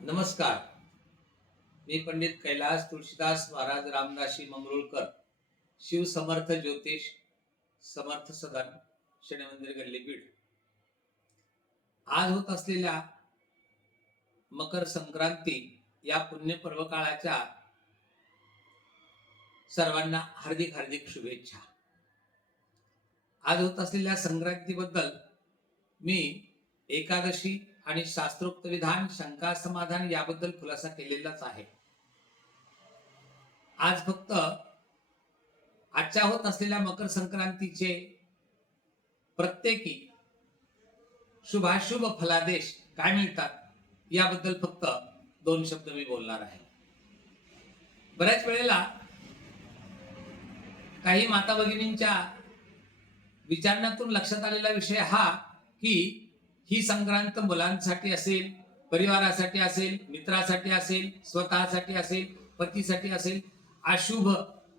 नमस्कार. मी पंडित कैलास तुळशीदास महाराज रामदासी मंगरुळकर, शिव समर्थ ज्योतिष समर्थ सदन, शनी मंदिर गल्ली बीड. आज होत असलेल्या मकर संक्रांती या पुण्य पर्व काळाच्या सर्वांना हार्दिक हार्दिक शुभेच्छा. आज होत असलेल्या संक्रांतीबद्दल मी एकादशी आणि शास्त्रोक्त विधान, शंका समाधान याबद्दल खुलासा केलेलाच आहे. आज फक्त आजच्या होत असलेल्या मकर संक्रांतीचे प्रत्येकी शुभाशुभ फलादेश काय मिळतात याबद्दल फक्त 2 शब्द मी बोलणार आहे. बऱ्याच वेळेला काही माता भगिनींच्या विचारण्यातून लक्षात आलेला विषय हा की ही संक्रांत मुलांसाठी असेल, परिवारासाठी असेल, मित्रासाठी असेल, स्वतःसाठी असेल, पतीसाठी असेल, अशुभ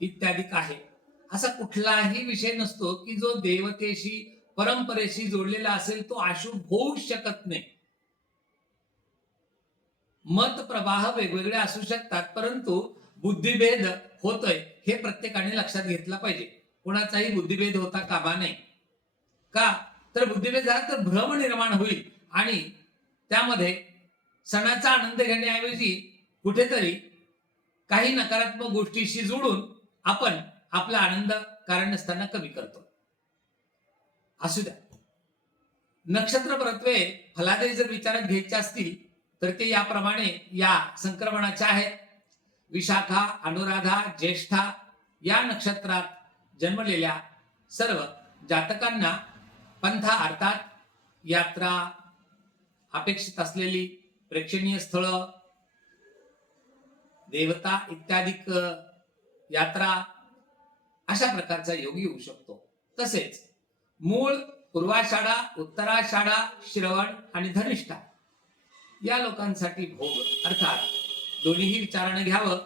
इत्यादी आहे. असा कुठलाही विषय नसतो की जो देवतेशी, परंपरेशी जोडलेला असेल तो अशुभ होऊ शकत नाही. मत प्रवाह वेगवेगळे असू शकतात, परंतु बुद्धिभेद होतोय हे प्रत्येकाने लक्षात घेतला पाहिजे. कोणाचाही बुद्धिभेद होता कामा नये. का तर बुद्धिभेद झाला तर भ्रम निर्माण होईल आणि त्यामध्ये सणाचा आनंद घेण्याऐवजी कुठेतरी काही नकारात्मक गोष्टीशी जोडून आपण आपला आनंद कारण नसताना कमी करतो. असू द्या. नक्षत्र परत्वे फलादेश जर विचारात घ्यायचे असतील तर ते याप्रमाणे या संक्रमणाचे आहेत. विशाखा, अनुराधा, ज्येष्ठा या नक्षत्रात जन्मलेल्या सर्व जातकांना पंथा अर्थात यात्रा, अपेक्षित असलेली प्रेक्षणीय स्थळ, देवता इत्यादी यात्रा अशा प्रकारचा योग येऊ शकतो. तसेच मूळ, पूर्वाषाढा, उत्तराषाढा, श्रवण आणि धनिष्ठा या लोकांसाठी भोग अर्थात दोन्हीही विचाराने घ्यावं.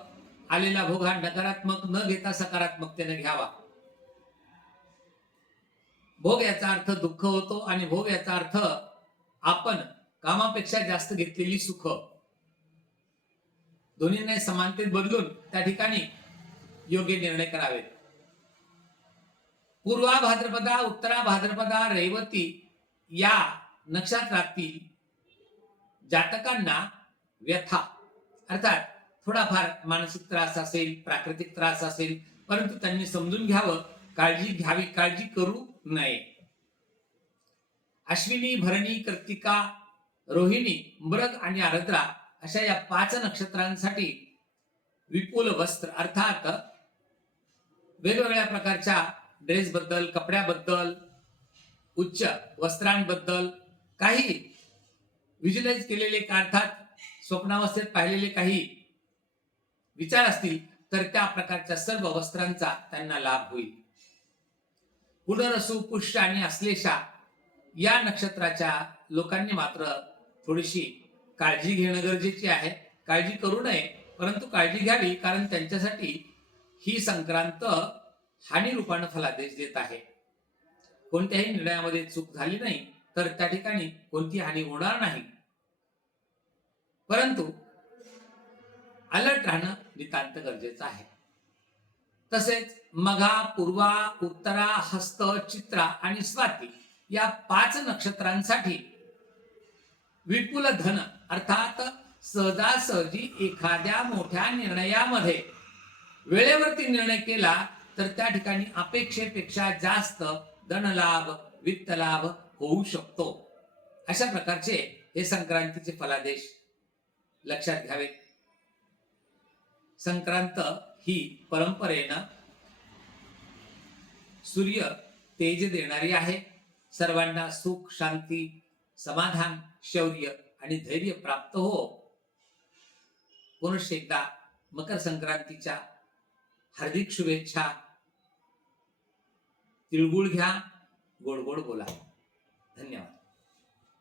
आलेला भोग हा नकारात्मक न घेता सकारात्मकतेने घ्यावा. भोग याचा अर्थ दुःख होतो आणि भोग याचा अर्थ आपण कामापेक्षा जास्त घेतलेली सुख. दोन्हींना समानतेत बदलून त्या ठिकाणी योग्य निर्णय करावेत. पूर्वा भाद्रपदा, उत्तरा भाद्रपदा, रेवती या नक्षत्रातील जातकांना व्यथा अर्थात थोडाफार मानसिक त्रास असेल, प्राकृतिक त्रास असेल, परंतु त्यांनी समजून घ्यावं, काळजी घ्यावी, काळजी करू नये. अश्विनी, भरणी, कृत्तिका, रोहिणी, मृग आणि आर्द्रा अशा या 5 नक्षत्रांसाठी विपुल वस्त्र अर्थात वेगवेगळ्या प्रकारच्या ड्रेस बद्दल, कपड्याबद्दल, उच्च वस्त्रांबद्दल काही व्हिज्युअलाइज केलेले अर्थात स्वप्नावस्थेत पाहिलेले काही विचार असतील तर त्या प्रकारच्या सर्व वस्त्रांचा त्यांना लाभ होईल. पुनरसू, पुष्य आणि अश्लेषा या नक्षत्राच्या लोकांनी मात्र थोडीशी काळजी घेणं गरजेचे आहे. काळजी करू नये, परंतु काळजी घ्यावी, कारण त्यांच्यासाठी ही संक्रांत हानी रूपानं फलादेश देत आहे. कोणत्याही निर्णयामध्ये चूक झाली नाही तर त्या ठिकाणी कोणती हानी होणार नाही, परंतु अलर्ट राहणं नितांत गरजेचं आहे. तसेच मघा, पूर्वा, उत्तरा, हस्त, चित्रा आणि स्वाती या 5 नक्षत्रांसाठी विपुल धन अर्थात सहजासहजी एखाद्या मोठ्या निर्णयामध्ये वेळेवरती निर्णय केला तर त्या ठिकाणी अपेक्षेपेक्षा जास्त धनलाभ, वित्तलाभ होऊ शकतो. अशा प्रकारचे हे संक्रांतीचे फलादेश लक्षात घ्यावे. संक्रांत ही परंपरेनं सूर्य तेज देणारी आहे. सर्वांना सुख, शांती, समाधान, शौर्य आणि धैर्य प्राप्त हो. पुनश्च एकदा मकर संक्रांतीच्या हार्दिक शुभेच्छा. तिळगुळ घ्या, गोड गोड बोला. धन्यवाद.